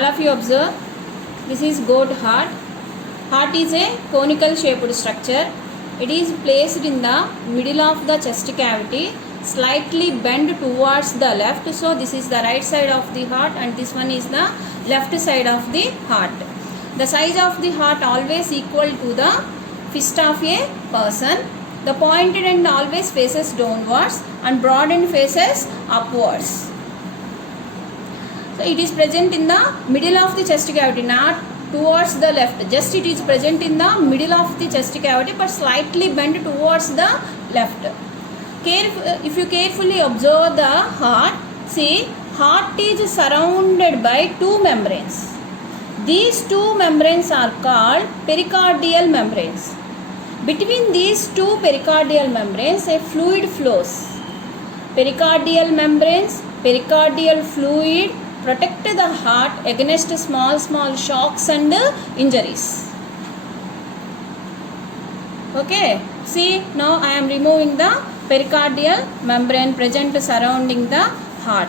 all of you observe, this is goat heart. Heart is a conical shaped structure. It is placed in the middle of the chest cavity, slightly bent towards the left. So this is the right side of the heart and this one is the left side of the heart. The size of the heart always equal to the fist of a person. The pointed end always faces downwards and broad end faces upwards. So it is present in the middle of the chest cavity, not towards the left. Just it is present in the middle of the chest cavity but slightly bent towards the left. If you carefully observe the heart, see, heart is surrounded by two membranes. These two membranes are called pericardial membranes. Between these two pericardial membranes, a fluid flows. Pericardial membranes, pericardial fluid protect the heart against small shocks and injuries. Okay, see, now I am removing the pericardial membrane present surrounding the heart.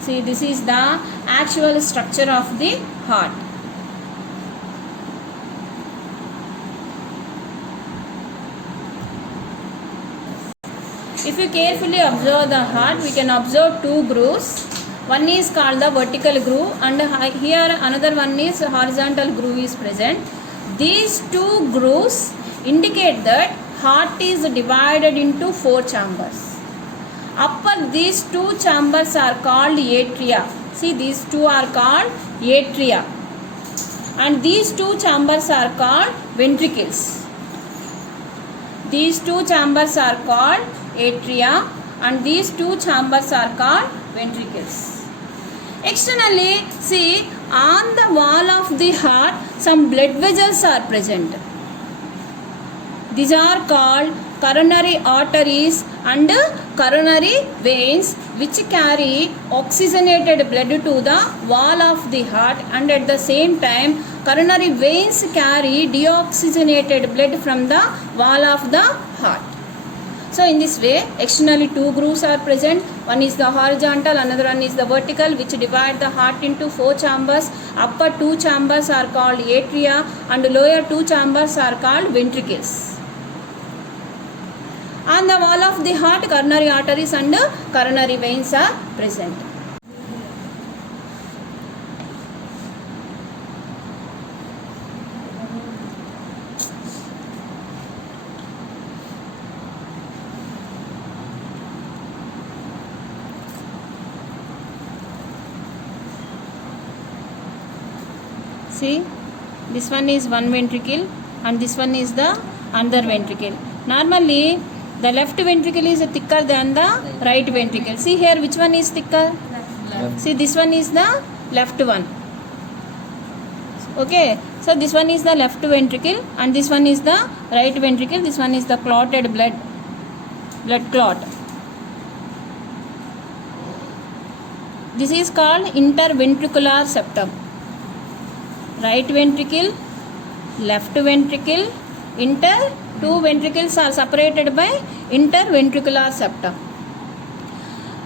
See, this is the actual structure of the heart. If you carefully observe the heart, we can observe two grooves. One is called the vertical groove and here another one is horizontal groove is present. These two grooves indicate that heart is divided into four chambers. Upper these two chambers are called atria. See, these two are called atria and these two chambers are called ventricles. These two chambers are called atria and these two chambers are called ventricles. Externally, see, on the wall of the heart some blood vessels are present. These are called coronary arteries and coronary veins which carry oxygenated blood to the wall of the heart, and at the same time coronary veins carry deoxygenated blood from the wall of the heart. So in this way, externally two grooves are present. One is the horizontal, another one is the vertical, which divide the heart into four chambers. Upper two chambers are called atria and lower two chambers are called ventricles. On the wall of the heart, coronary arteries and coronary veins are present. See, this one is one ventricle and this one is the other ventricle. Normally, the left ventricle is thicker than the right ventricle. See here, which one is thicker? Left. See, this one is the left one. Okay, so this one is the left ventricle and this one is the right ventricle. This one is the clotted blood clot. This is called interventricular septum. Right ventricle, left ventricle, two ventricles are separated by interventricular septum.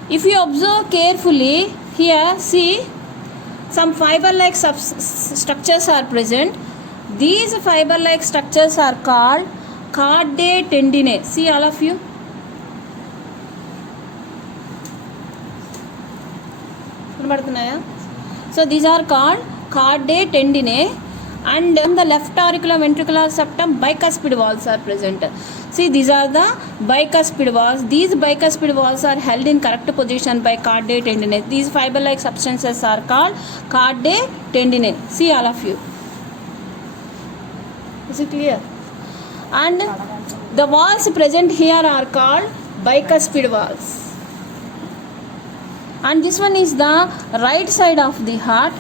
If you observe carefully here, see, some fiber-like structures are present. These fiber-like structures are called cardae tendinae. See, all of you. So these are called cardae tendinae, and on the left auriculoventricular septum bicuspid walls are present. See, these are the bicuspid walls. These bicuspid walls are held in correct position by cardae tendinae. These fiber-like substances are called cardae tendinae. See, all of you. Is it clear? And the walls present here are called bicuspid walls. And this one is the right side of the heart.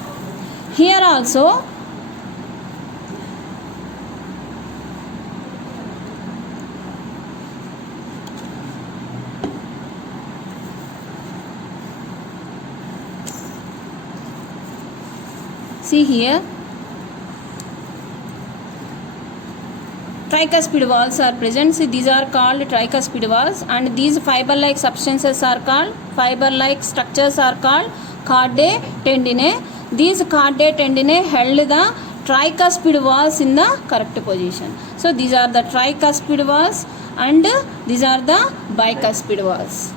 Here also see here tricuspid walls are present. See, these are called tricuspid walls, and these fiber-like substances are called, fiber-like structures are called cardae tendinae. These caudate tendineae held the tricuspid valves in the correct position. So these are the tricuspid valves and these are the bicuspid valves.